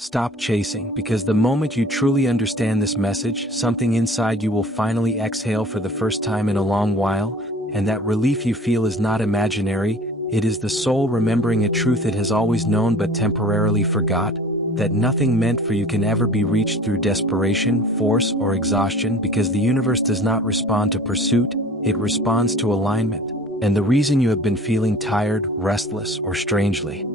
Stop chasing, because the moment you truly understand this message, something inside you will finally exhale for the first time in a long while, and that relief you feel is not imaginary, it is the soul remembering a truth it has always known but temporarily forgot, that nothing meant for you can ever be reached through desperation, force, or exhaustion, because the universe does not respond to pursuit, it responds to alignment. And the reason you have been feeling tired, restless, or strangely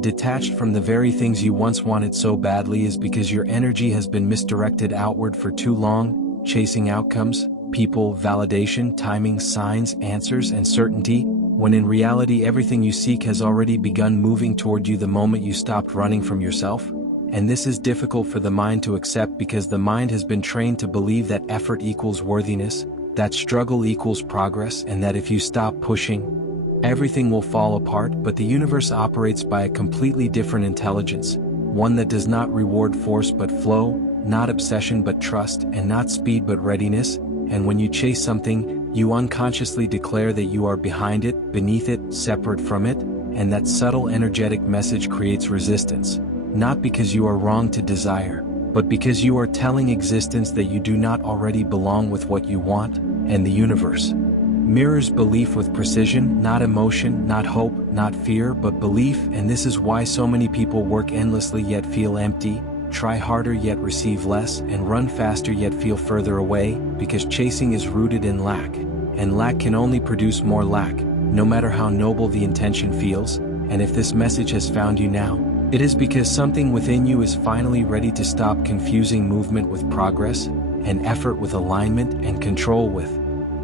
detached from the very things you once wanted so badly is because your energy has been misdirected outward for too long, chasing outcomes, people, validation, timing, signs, answers, and certainty, when in reality everything you seek has already begun moving toward you the moment you stopped running from yourself. And this is difficult for the mind to accept because the mind has been trained to believe that effort equals worthiness, that struggle equals progress, and that if you stop pushing, everything will fall apart. But the universe operates by a completely different intelligence, one that does not reward force but flow, not obsession but trust, and not speed but readiness. And when you chase something, you unconsciously declare that you are behind it, beneath it, separate from it, and that subtle energetic message creates resistance, not because you are wrong to desire, but because you are telling existence that you do not already belong with what you want. And the universe mirrors belief with precision, not emotion, not hope, not fear, but belief. And this is why so many people work endlessly yet feel empty, try harder yet receive less, and run faster yet feel further away, because chasing is rooted in lack, and lack can only produce more lack, no matter how noble the intention feels. And if this message has found you now, it is because something within you is finally ready to stop confusing movement with progress, and effort with alignment, and control with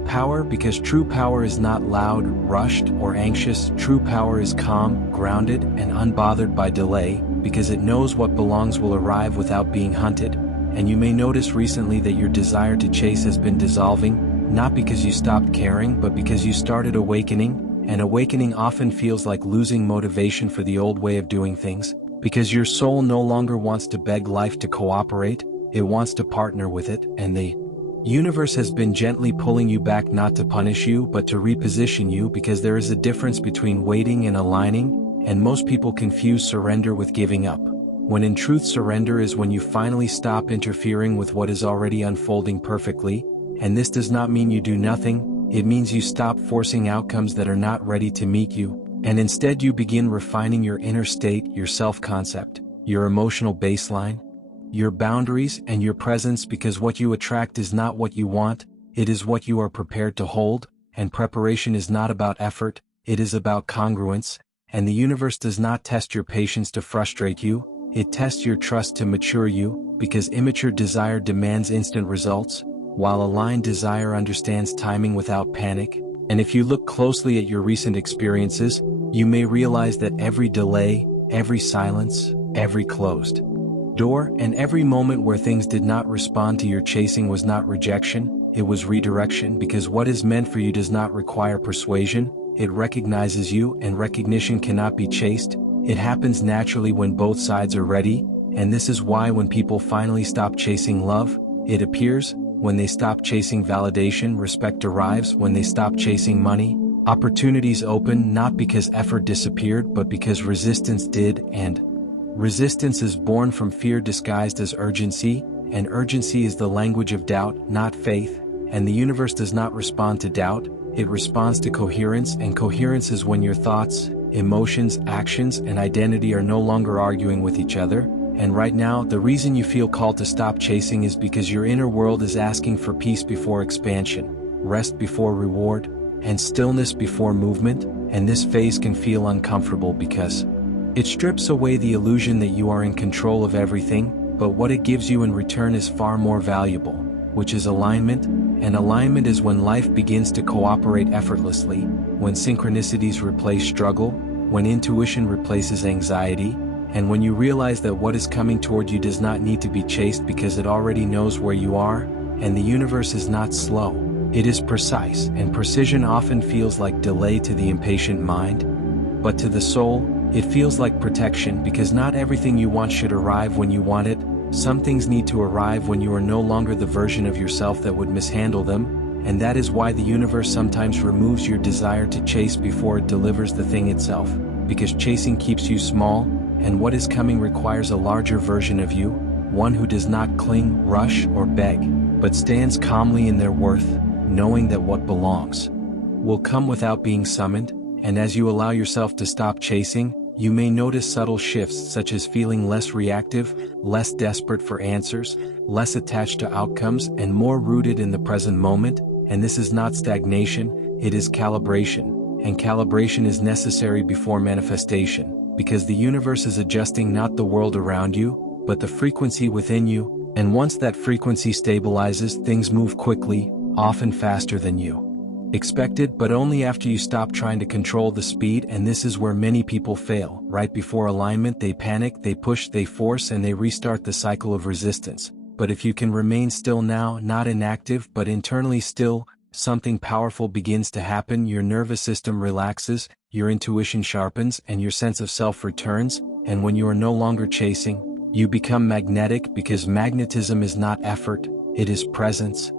power, because true power is not loud, rushed, or anxious. True power is calm, grounded, and unbothered by delay, because it knows what belongs will arrive without being hunted. And you may notice recently that your desire to chase has been dissolving, not because you stopped caring, but because you started awakening. And awakening often feels like losing motivation for the old way of doing things, because your soul no longer wants to beg life to cooperate, it wants to partner with it. And the universe has been gently pulling you back, not to punish you but to reposition you, because there is a difference between waiting and aligning, and most people confuse surrender with giving up, when in truth surrender is when you finally stop interfering with what is already unfolding perfectly. And this does not mean you do nothing, it means you stop forcing outcomes that are not ready to meet you, and instead you begin refining your inner state, your self-concept, your emotional baseline, your boundaries, and your presence, because what you attract is not what you want, it is what you are prepared to hold. And preparation is not about effort, it is about congruence. And the universe does not test your patience to frustrate you, it tests your trust to mature you, because immature desire demands instant results, while aligned desire understands timing without panic. And if you look closely at your recent experiences, you may realize that every delay, every silence, every closed door, and every moment where things did not respond to your chasing was not rejection, it was redirection, because what is meant for you does not require persuasion, it recognizes you, and recognition cannot be chased, it happens naturally when both sides are ready. And this is why when people finally stop chasing love, it appears. When they stop chasing validation, respect arrives. When they stop chasing money, opportunities open, not because effort disappeared but because resistance did. And resistance is born from fear disguised as urgency, and urgency is the language of doubt, not faith. And the universe does not respond to doubt, it responds to coherence, and coherence is when your thoughts, emotions, actions, and identity are no longer arguing with each other. And right now, the reason you feel called to stop chasing is because your inner world is asking for peace before expansion, rest before reward, and stillness before movement. And this phase can feel uncomfortable because it strips away the illusion that you are in control of everything, but what it gives you in return is far more valuable, which is alignment. And alignment is when life begins to cooperate effortlessly, when synchronicities replace struggle, when intuition replaces anxiety, and when you realize that what is coming toward you does not need to be chased because it already knows where you are. And the universe is not slow, it is precise, and precision often feels like delay to the impatient mind, but to the soul, it feels like protection, because not everything you want should arrive when you want it. Some things need to arrive when you are no longer the version of yourself that would mishandle them, and that is why the universe sometimes removes your desire to chase before it delivers the thing itself, because chasing keeps you small, and what is coming requires a larger version of you, one who does not cling, rush, or beg, but stands calmly in their worth, knowing that what belongs will come without being summoned. And as you allow yourself to stop chasing, you may notice subtle shifts such as feeling less reactive, less desperate for answers, less attached to outcomes, and more rooted in the present moment. And this is not stagnation, it is calibration. And calibration is necessary before manifestation, because the universe is adjusting not the world around you, but the frequency within you. And once that frequency stabilizes, things move quickly, often faster than you expected, but only after you stop trying to control the speed. And this is where many people fail. Right before alignment, they panic, they push, they force, and they restart the cycle of resistance. But if you can remain still now, not inactive but internally still, something powerful begins to happen. Your nervous system relaxes, your intuition sharpens, and your sense of self returns. And when you are no longer chasing, you become magnetic, because magnetism is not effort, it is presence.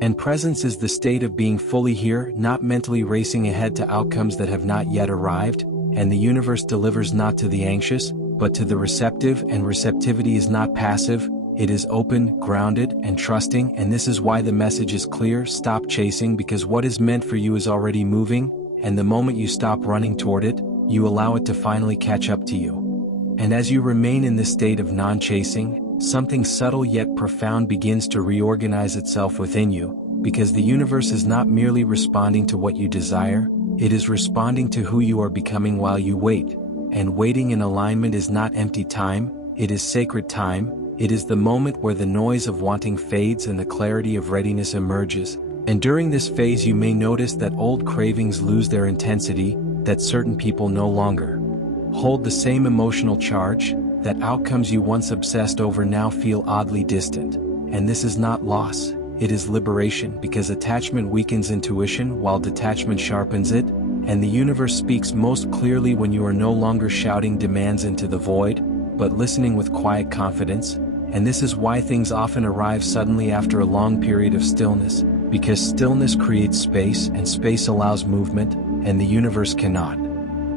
And presence is the state of being fully here, not mentally racing ahead to outcomes that have not yet arrived. And the universe delivers not to the anxious, but to the receptive. And receptivity is not passive, it is open, grounded, and trusting. And this is why the message is clear: stop chasing, because what is meant for you is already moving, and the moment you stop running toward it, you allow it to finally catch up to you. And as you remain in this state of non-chasing, something subtle yet profound begins to reorganize itself within you, because the universe is not merely responding to what you desire, it is responding to who you are becoming while you wait. And waiting in alignment is not empty time, it is sacred time. It is the moment where the noise of wanting fades and the clarity of readiness emerges. And during this phase you may notice that old cravings lose their intensity, that certain people no longer hold the same emotional charge, that outcomes you once obsessed over now feel oddly distant. And this is not loss, it is liberation, because attachment weakens intuition while detachment sharpens it. And the universe speaks most clearly when you are no longer shouting demands into the void, but listening with quiet confidence. And this is why things often arrive suddenly after a long period of stillness, because stillness creates space, and space allows movement, and the universe cannot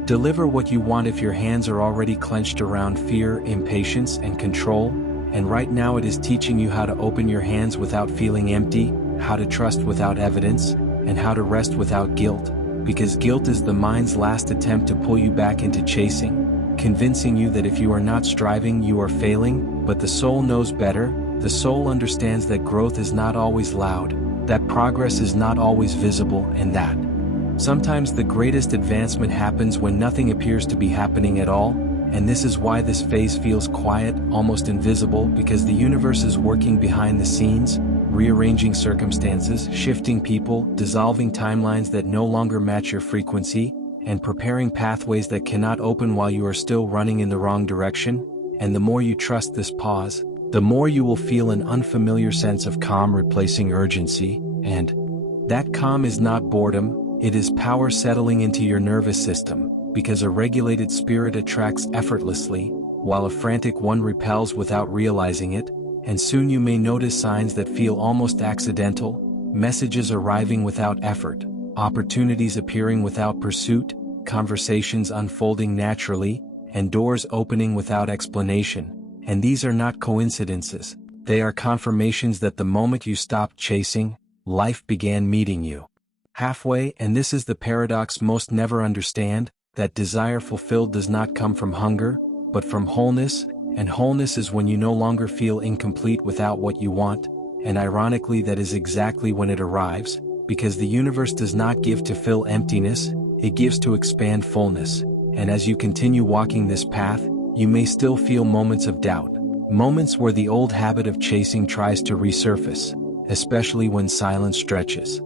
deliver what you want if your hands are already clenched around fear, impatience, and control. And right now it is teaching you how to open your hands without feeling empty, how to trust without evidence, and how to rest without guilt, because guilt is the mind's last attempt to pull you back into chasing, convincing you that if you are not striving you are failing. But the soul knows better. The soul understands that growth is not always loud, that progress is not always visible, and that sometimes the greatest advancement happens when nothing appears to be happening at all. And this is why this phase feels quiet, almost invisible, because the universe is working behind the scenes, rearranging circumstances, shifting people, dissolving timelines that no longer match your frequency, and preparing pathways that cannot open while you are still running in the wrong direction. And the more you trust this pause, the more you will feel an unfamiliar sense of calm replacing urgency. And that calm is not boredom, it is power settling into your nervous system, because a regulated spirit attracts effortlessly, while a frantic one repels without realizing it. And soon you may notice signs that feel almost accidental, messages arriving without effort, opportunities appearing without pursuit, conversations unfolding naturally, and doors opening without explanation. And these are not coincidences, they are confirmations that the moment you stopped chasing, life began meeting you halfway. And this is the paradox most never understand, that desire fulfilled does not come from hunger, but from wholeness. And wholeness is when you no longer feel incomplete without what you want. And ironically, that is exactly when it arrives, because the universe does not give to fill emptiness, it gives to expand fullness. And as you continue walking this path, you may still feel moments of doubt, moments where the old habit of chasing tries to resurface, especially when silence stretches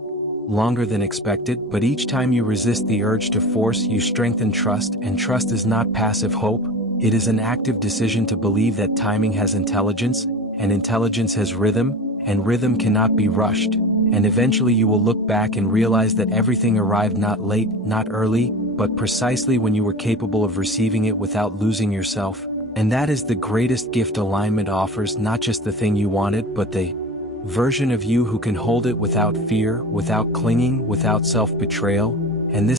longer than expected. But each time you resist the urge to force, you strengthen trust. And trust is not passive hope, it is an active decision to believe that timing has intelligence, and intelligence has rhythm, and rhythm cannot be rushed. And eventually you will look back and realize that everything arrived not late, not early, but precisely when you were capable of receiving it without losing yourself. And that is the greatest gift alignment offers, not just the thing you wanted, but the version of you who can hold it without fear, without clinging, without self-betrayal.